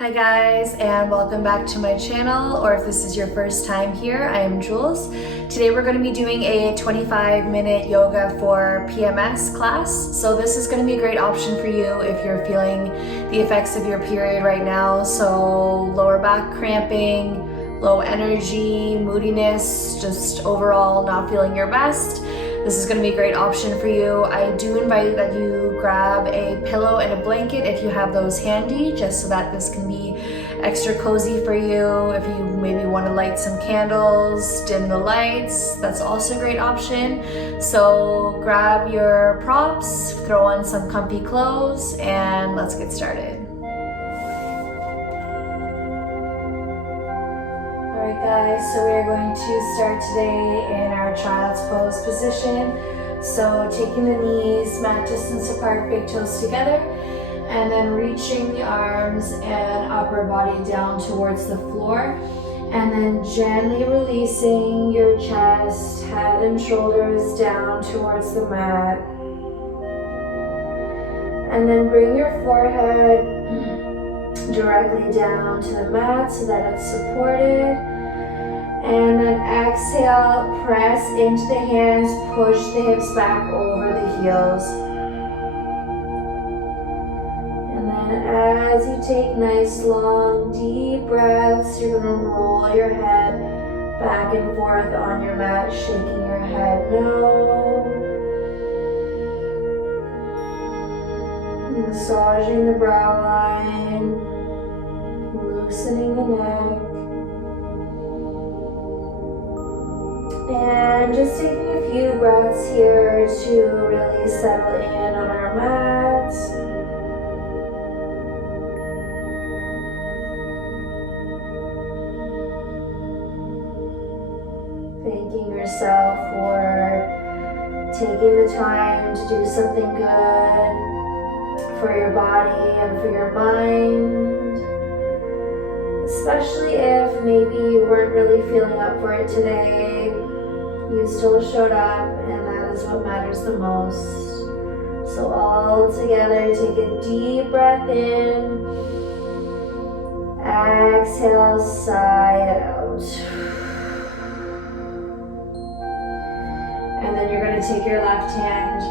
Hi guys, and welcome back to my channel, or if this is your first time here, I am Jules. Today we're going to be doing a 25-minute yoga for PMS class. So this is going to be a great option for you if you're feeling the effects of your period right now. So lower back cramping, low energy, moodiness, just overall not feeling your best. This is going to be a great option for you. I do invite that you grab a pillow and a blanket if you have those handy, just so that this can be extra cozy for you. If you maybe want to light some candles, dim the lights, that's also a great option. So grab your props, throw on some comfy clothes, and let's get started. Alright guys, so we are going to start today in our child's pose position. So taking the knees mat distance apart, big toes together, and then reaching the arms and upper body down towards the floor, and then gently releasing your chest, head and shoulders down towards the mat. And then bring your forehead directly down to the mat so that it's supported. And then exhale, press into the hands, push the hips back over the heels. And then as you take nice, long, deep breaths, you're going to roll your head back and forth on your mat, shaking your head no. Massaging the brow line, loosening the neck. And just taking a few breaths here to really settle in on our mats. Thanking yourself for taking the time to do something good for your body and for your mind. Especially if maybe you weren't really feeling up for it today. You still showed up, and that is what matters the most. So all together, take a deep breath in. Exhale, sigh out. And then you're going to take your left hand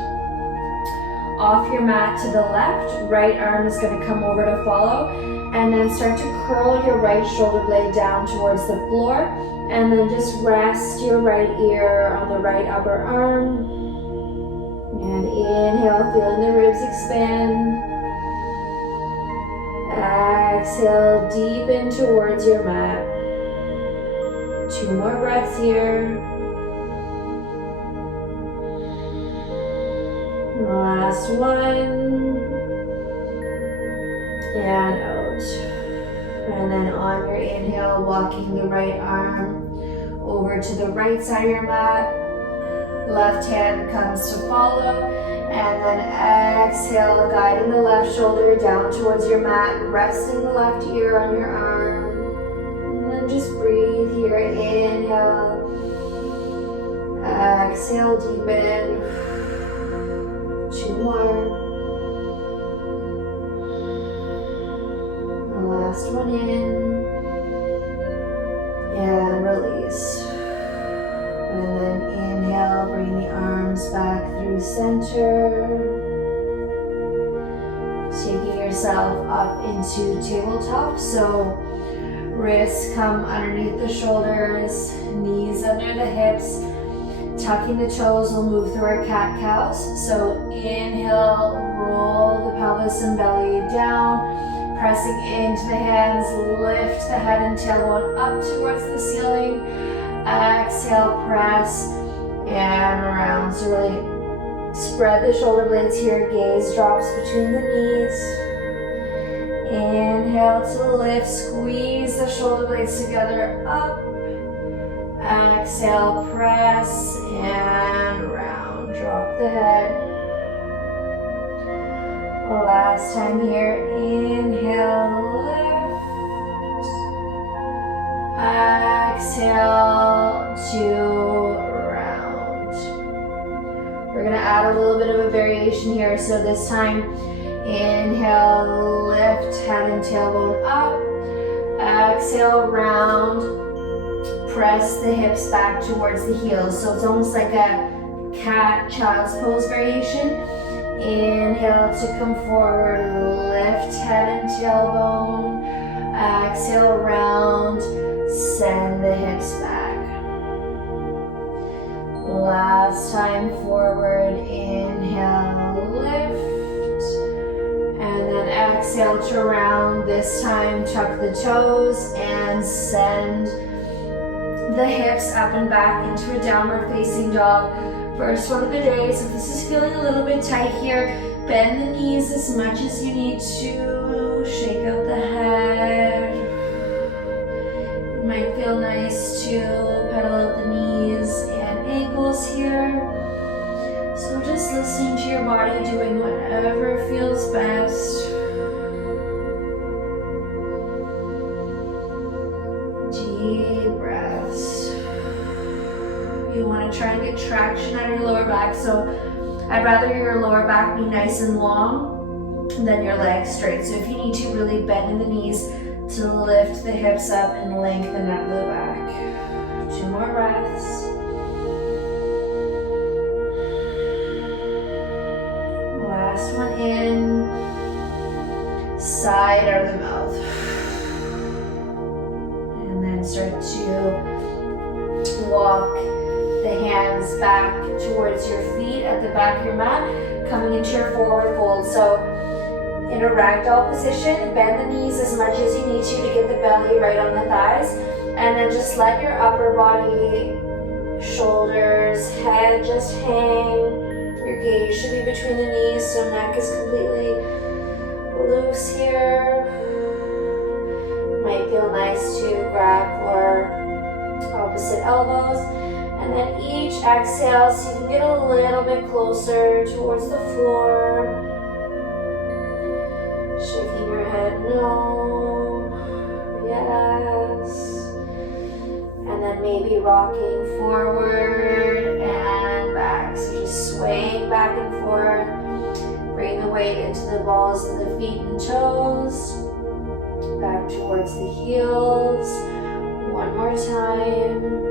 off your mat to the left. Right arm is going to come over to follow. And then start to curl your right shoulder blade down towards the floor. And then just rest your right ear on the right upper arm. And inhale, feeling the ribs expand. Exhale, deepen towards your mat. 2 more breaths here. Last one. And out. And then on your inhale, walking the right arm over to the right side of your mat. Left hand comes to follow. And then exhale, guiding the left shoulder down towards your mat, resting the left ear on your arm. And then just breathe here. Inhale. Exhale, deepen. 2 more. Last one in, and release. And then inhale, bring the arms back through center. Taking yourself up into tabletop. So wrists come underneath the shoulders, knees under the hips. Tucking the toes, we'll move through our cat-cows. So inhale, roll the pelvis and belly down. Pressing into the hands, lift the head and tailbone up towards the ceiling. Exhale, press, and round. So really spread the shoulder blades here. Gaze drops between the knees. Inhale to lift, squeeze the shoulder blades together up. Exhale, press, and round. Drop the head. Last time here, inhale, lift. Exhale to round. We're going to add a little bit of a variation here. So this time, inhale, lift lift, head and tailbone up. Exhale, round. Press the hips back towards the heels. So it's almost like a cat child's pose variation. Inhale to come forward, lift head and tailbone. Exhale, round, send the hips back. Last time forward, inhale, lift. And then exhale to round. This time tuck the toes and send the hips up and back into a downward facing dog. First one of the day, so if this is feeling a little bit tight here, bend the knees as much as you need to. Shake out the head. It might feel nice to pedal out the knees and ankles here. So just listening to your body, doing whatever feels best. Deep breaths. You want to try and get traction out of your lower back, so I'd rather your lower back be nice and long than your legs straight. So if you need to, really bend in the knees to lift the hips up and lengthen out of the back. 2 more breaths. Last one in, side out of the mouth. And then start to walk the hands back towards your feet at the back of your mat, coming into your forward fold. So in a ragdoll position, bend the knees as much as you need to get the belly right on the thighs, and then just let your upper body, shoulders, head just hang. Your gaze should be between the knees, so neck is completely loose here. Might feel nice to grab for opposite elbows. And then each exhale, so you can get a little bit closer towards the floor. Shaking your head, no, yes. And then maybe rocking forward and back. So just swaying back and forth. Bring the weight into the balls of the feet and toes. Back towards the heels. One more time.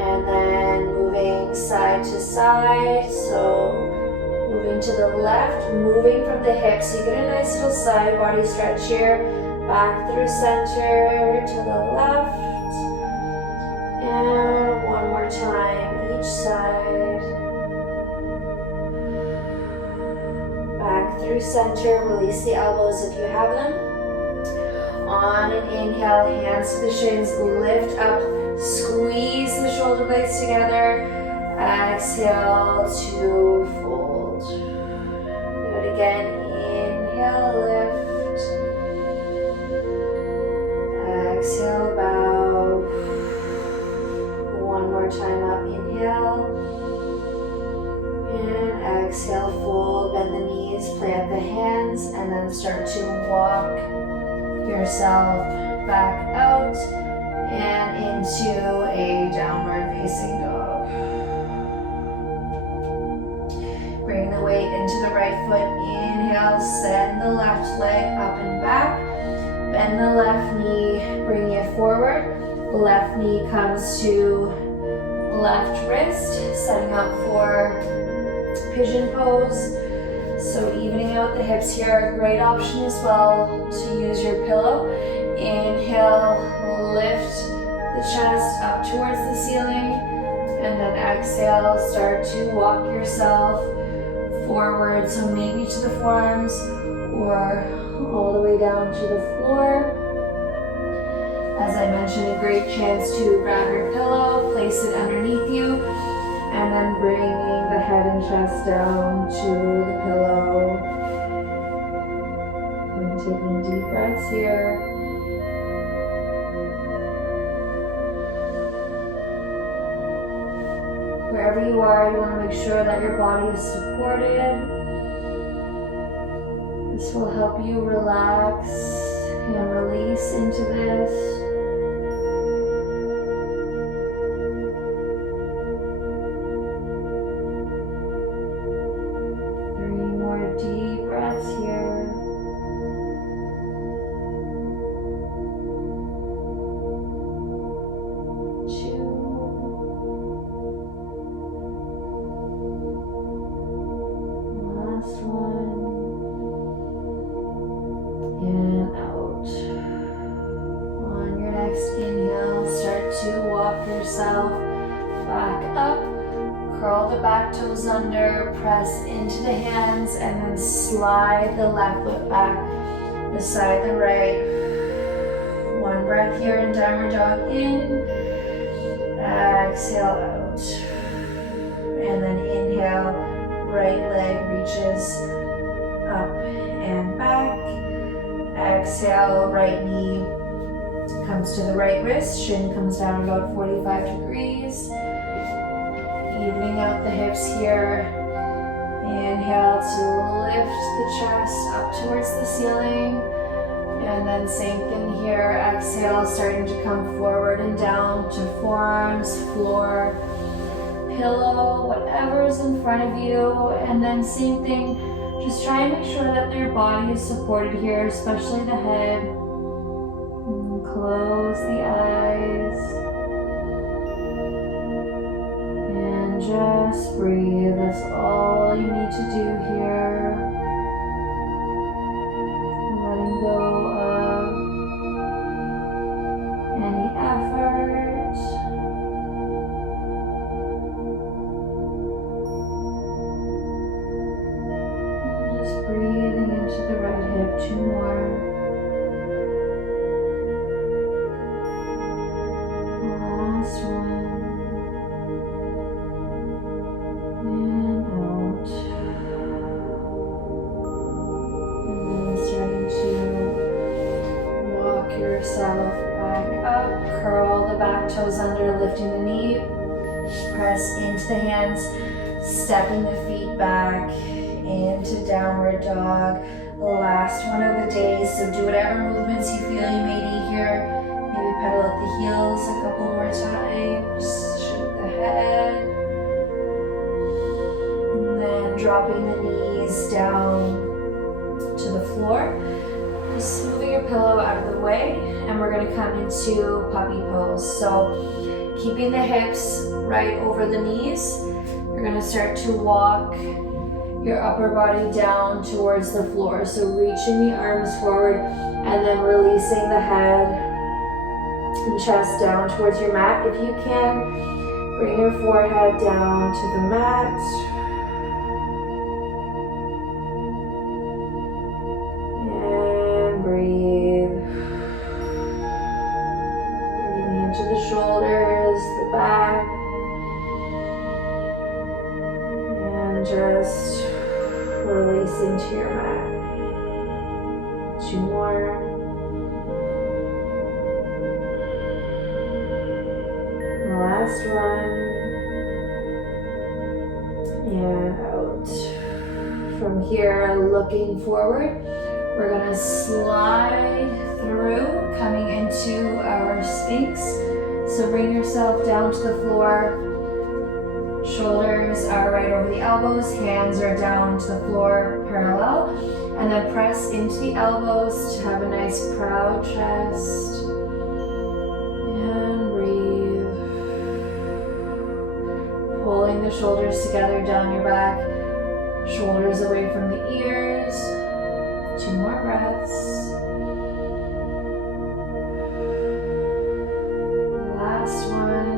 And then moving side to side, so moving to the left, moving from the hips, so you get a nice little side body stretch here, back through center to the left, and one more time, each side, back through center, release the elbows if you have them. On an inhale, hands to the shins, lift up, squeeze the shoulder blades together. Exhale to fold. Do it again. Inhale, lift. Exhale, bow. One more time up. Inhale. And exhale, fold. Bend the knees, plant the hands, and then start to walk yourself back out and into a downward facing dog. Bring the weight into the right foot. Inhale, send the left leg up and back. Bend the left knee, bring it forward. Left knee comes to left wrist, setting up for Pigeon Pose. So evening out the hips here, a great option as well to use your pillow. Inhale, lift the chest up towards the ceiling, and then exhale, start to walk yourself forward, so maybe to the forearms or all the way down to the floor. As I mentioned, a great chance to grab your pillow, place it underneath you, and then bringing the head and chest down to the pillow. And taking deep breaths here. Wherever you are, you want to make sure that your body is supported. This will help you relax and release into this. 3 more deep breaths here. and out. On your next inhale, start to walk yourself back up. Curl the back toes under, press into the hands, and then slide the left foot back beside the right. One breath here in downward dog in. Exhale out. And then inhale, right leg reaches up and back. Exhale, right knee comes to the right wrist, shin comes down about 45 degrees. Evening out the hips here. Inhale to lift the chest up towards the ceiling. And then same thing here. Exhale, starting to come forward and down to forearms, floor, pillow, whatever is in front of you. And then same thing, just try and make sure that your body is supported here, especially the head. And close the eyes. And just breathe. That's all you need to do here. Letting go of any effort. And just breathing into the right hip. 2 more. Last one. And out. And then starting to walk yourself back up. Curl the back toes under, lifting the knee. Press into the hands, stepping the feet back into downward dog. Last one of the day, so do whatever movements you feel you may need here. Maybe pedal at the heels a couple more times. Shake the head. And then dropping the knees down to the floor. Just moving your pillow out of the way, and we're going to come into puppy pose. So keeping the hips right over the knees, you're going to start to walk your upper body down towards the floor. So reaching the arms forward and then releasing the head and chest down towards your mat. If you can, bring your forehead down to the mat. And breathe. Breathing into the shoulders, the back. And just releasing to your mat. 2 more. The last one. And out. From here, looking forward, we're going to slide through, coming into our Sphinx. So bring yourself down to the floor. Shoulders are right over the elbows, hands are down to the floor parallel, and then press into the elbows to have a nice proud chest. And breathe. Pulling the shoulders together down your back, shoulders away from the ears. 2 more breaths. Last one.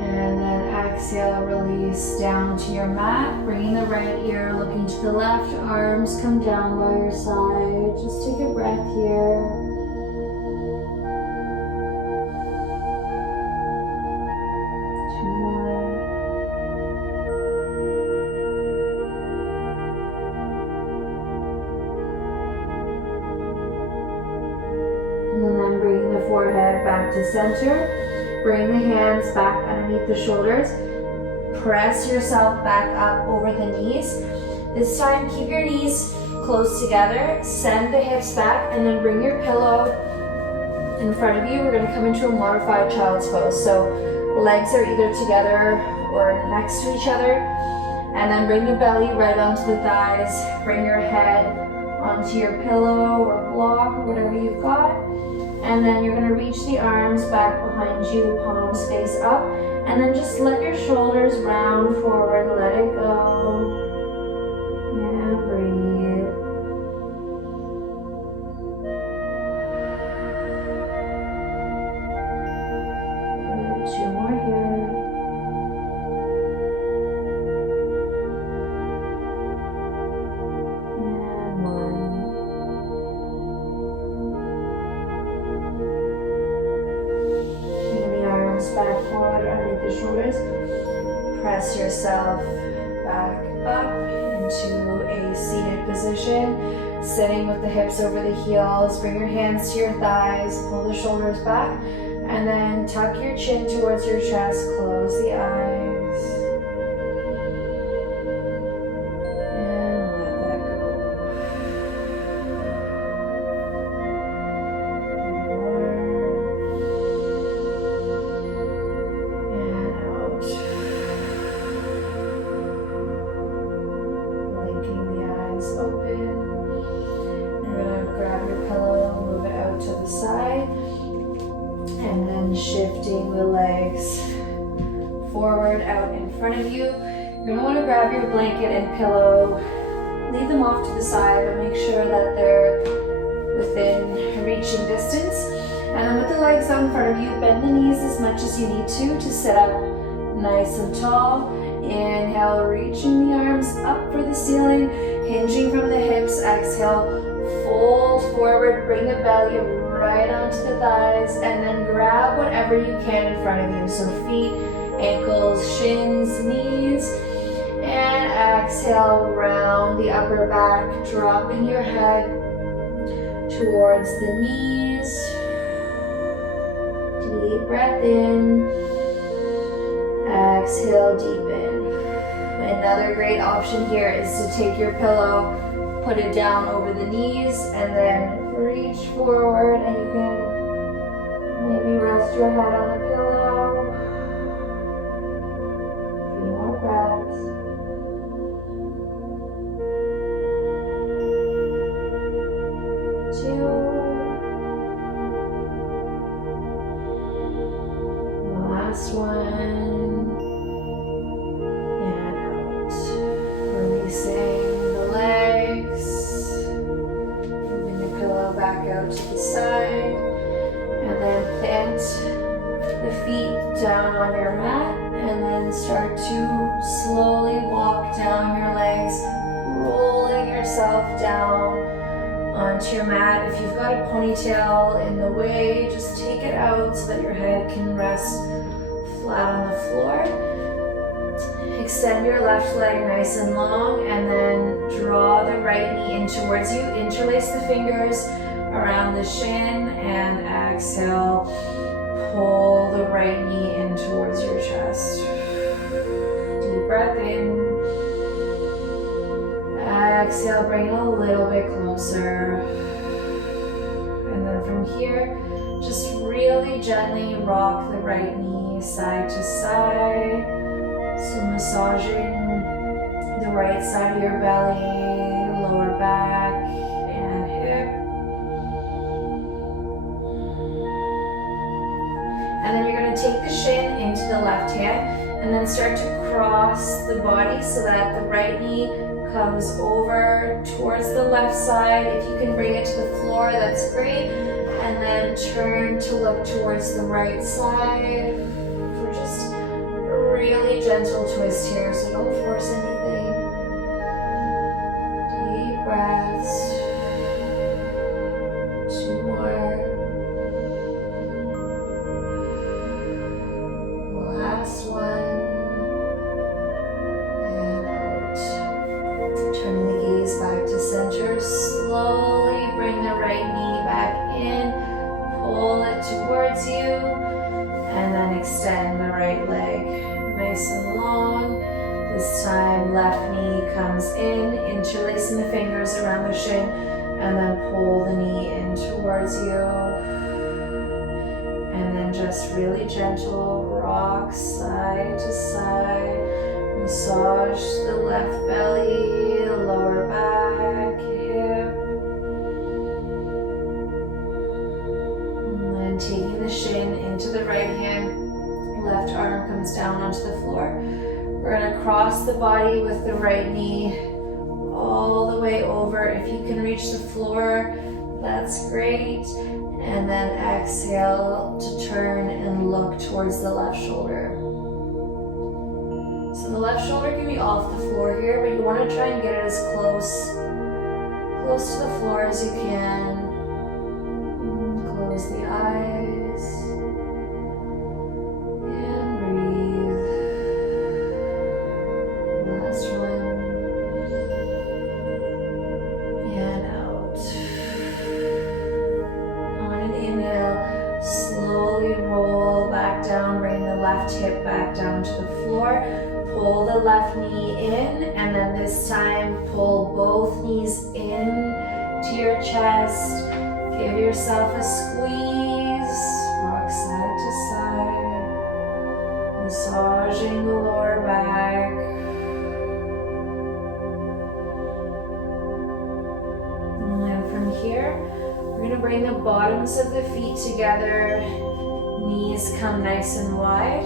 And then exhale, release down to your mat, bringing the right ear, looking to the left, arms come down by your side. Just take a breath here. And then bring the forehead back to center. Bring the hands back underneath the shoulders. Press yourself back up over the knees. This time, keep your knees close together. Send the hips back, and then bring your pillow in front of you. We're going to come into a modified child's pose. So legs are either together or next to each other. And then bring your belly right onto the thighs. Bring your head onto your pillow or block or whatever you've got. And then you're going to reach the arms back behind you, palms face up. And then just let your shoulders round forward, let it go. And breathe. press yourself back up into a seated position, sitting with the hips over the heels. Bring your hands to your thighs, pull the shoulders back, and then tuck your chin towards your chest, close the eyes, and let that go. More, and out. Blinking the eyes open. You're going to grab your pillow, move it out to the side, and then shifting the legs forward out in front of you. You're going to want to grab your blanket and pillow, leave them off to the side, but make sure that they're within reaching distance. And then with the legs out in front of you, bend the knees as much as you need to sit up nice and tall. Inhale, reaching the arms up for the ceiling, hinging from the hips. Exhale, fold forward, bring the belly right onto the thighs, and then grab whatever you can in front of you. So feet, ankles, shins, knees, and exhale, round the upper back, dropping your head towards the knees. Deep breath in, exhale, deepen. Another great option here is to take your pillow, put it down over the knees, and then reach forward, and you can maybe rest your head on the pillow. A few more breaths. Two. The last one. And out. Releasing the legs. Moving the pillow back out to the side. And then plant the feet down on your mat. And then start to slowly walk down your legs, rolling yourself down onto your mat. If you've got a ponytail in the way, just take it out so that your head can rest flat on the floor. Extend your left leg nice and long, and then draw the right knee in towards you. Interlace the fingers around the shin, and exhale, pull the right knee in towards your chest. Deep breath in. Exhale, bring it a little bit closer. And then from here, just really gently rock the right knee side to side. So massaging the right side of your belly, lower back, and hip. And then you're going to take the shin into the left hand and then start to cross the body so that the right knee comes over towards the left side. If you can bring it to the floor, that's great. And then turn to look towards the right side. For just a really gentle twist here, so don't force anything. Deep breaths. Two more. Last one. Turning the gaze back to center. Slowly bring the right knee back in. Pull it towards you. And then extend the right leg nice and long. This time left knee comes in, interlacing the fingers around the shin. And then pull the knee in towards you. And then just really gentle rock side to side. Massage the left belly, lower back, hip. And then taking the shin into the right hand, left arm comes down onto the floor. We're going to cross the body with the right knee all the way over. If you can reach the floor, that's great. And then exhale to turn and look towards the left shoulder. So the left shoulder can be off the floor here, but you want to try and get it as close to the floor as you can. Close the eyes and breathe. back down to the floor. Pull the left knee in, and then this time pull both knees in to your chest. Give yourself a squeeze. Rock side to side. Massaging the lower back. And then from here, we're going to bring the bottoms of the feet together. Knees come nice and wide.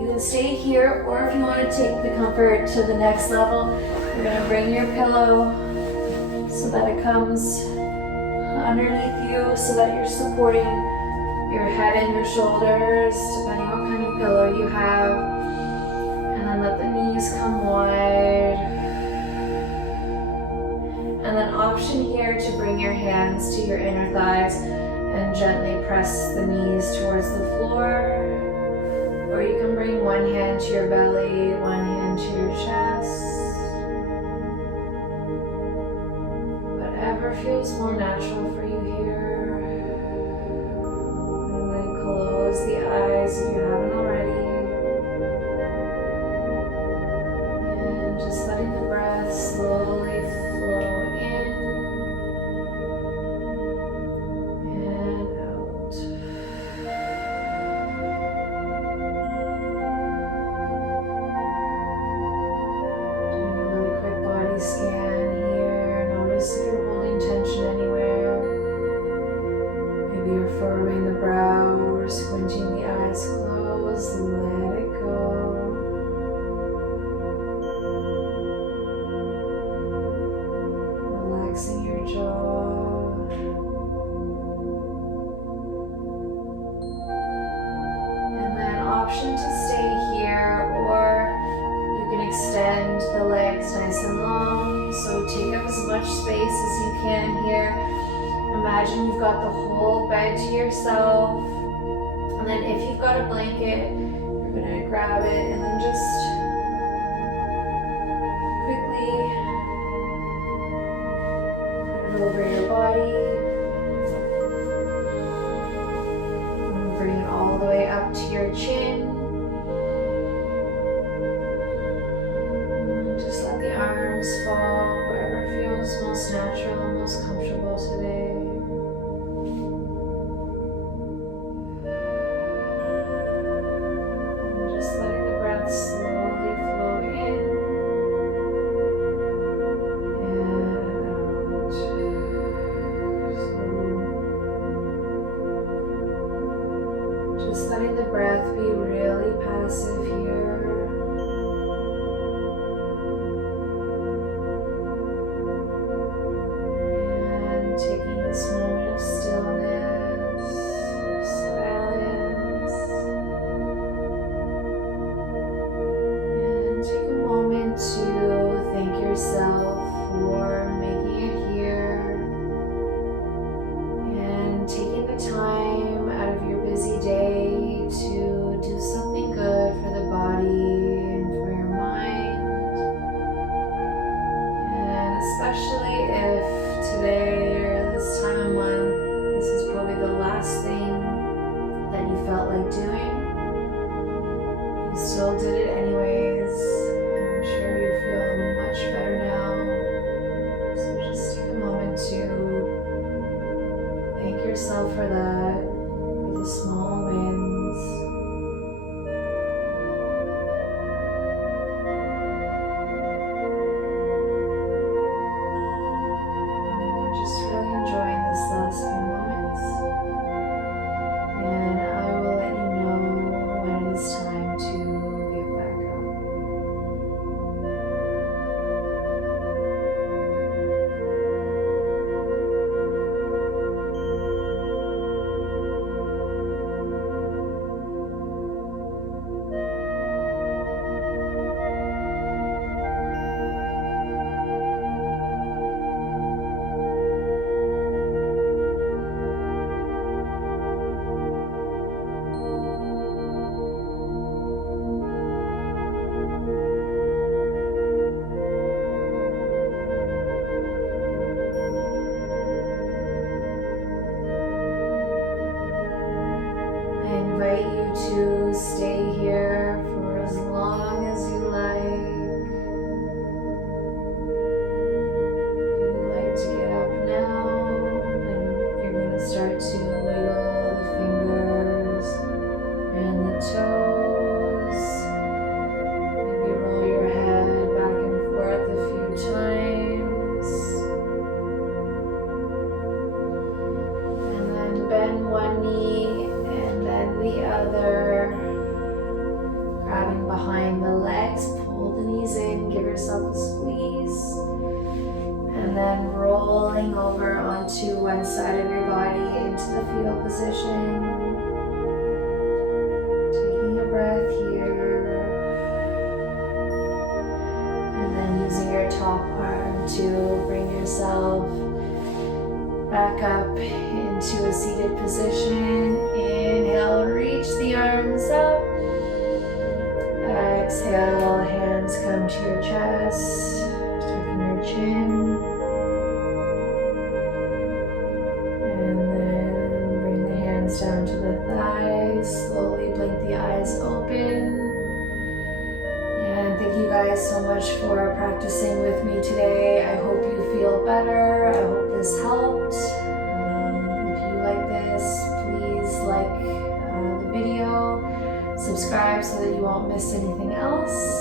You can stay here, or if you want to take the comfort to the next level, you're going to bring your pillow so that it comes underneath you, so that you're supporting your head and your shoulders, depending on what kind of pillow you have. And then let the knees come wide. And then option here to bring your hands to your inner thighs and gently press the knees towards the floor. Or you can bring one hand to your belly, one hand to your chest. Whatever feels more natural for you here. And then close the eyes if you haven't already. And just letting the breath slowly flow in and out. Doing a really quick body scan here. Notice if you're holding tension anywhere. Maybe you're furrowing the brow or squinting the eyes closed. Let it go. Relaxing your jaw. And then option to stay here, or you can extend the legs nice and long. So take up as much space as you can here. Imagine you've got the whole bed to yourself. And then if you've got a blanket, you're going to grab it and then just quickly put it over your body. And bring it all the way up to your chin. And just let the arms fall wherever feels most natural and most comfortable today. And just letting the breath slowly flow in and out. So just letting the breath be really passive here. Taking this moment of stillness, silence, and take a moment to thank yourself for making it here and taking the time out of your busy day to do something good for the body and for your mind. And especially if today, this time of month, this is probably the last thing that you felt like doing. You still did it anyways, and I'm sure you feel much better now. So just take a moment to thank yourself for that, for the small wins. Just to stay here for as long as you like. If you'd like to get up now, then you're going to start to wiggle the fingers and the toes. Maybe roll your head back and forth a few times. And then bend one knee and then the other. Grabbing behind the legs, pull the knees in, give yourself a squeeze. And then rolling over onto one side of your body into the fetal position. Taking a breath here. And then using your top arm to bring yourself back up into a seated position. Inhale, reach the arms up. Exhale, hands come to your chest, tucking your chin. And then bring the hands down to the thighs. Slowly blink the eyes open. And thank you guys so much for practicing with me today. I hope you feel better. I hope this helped. If you like this, please like the video, subscribe so that you won't miss anything else.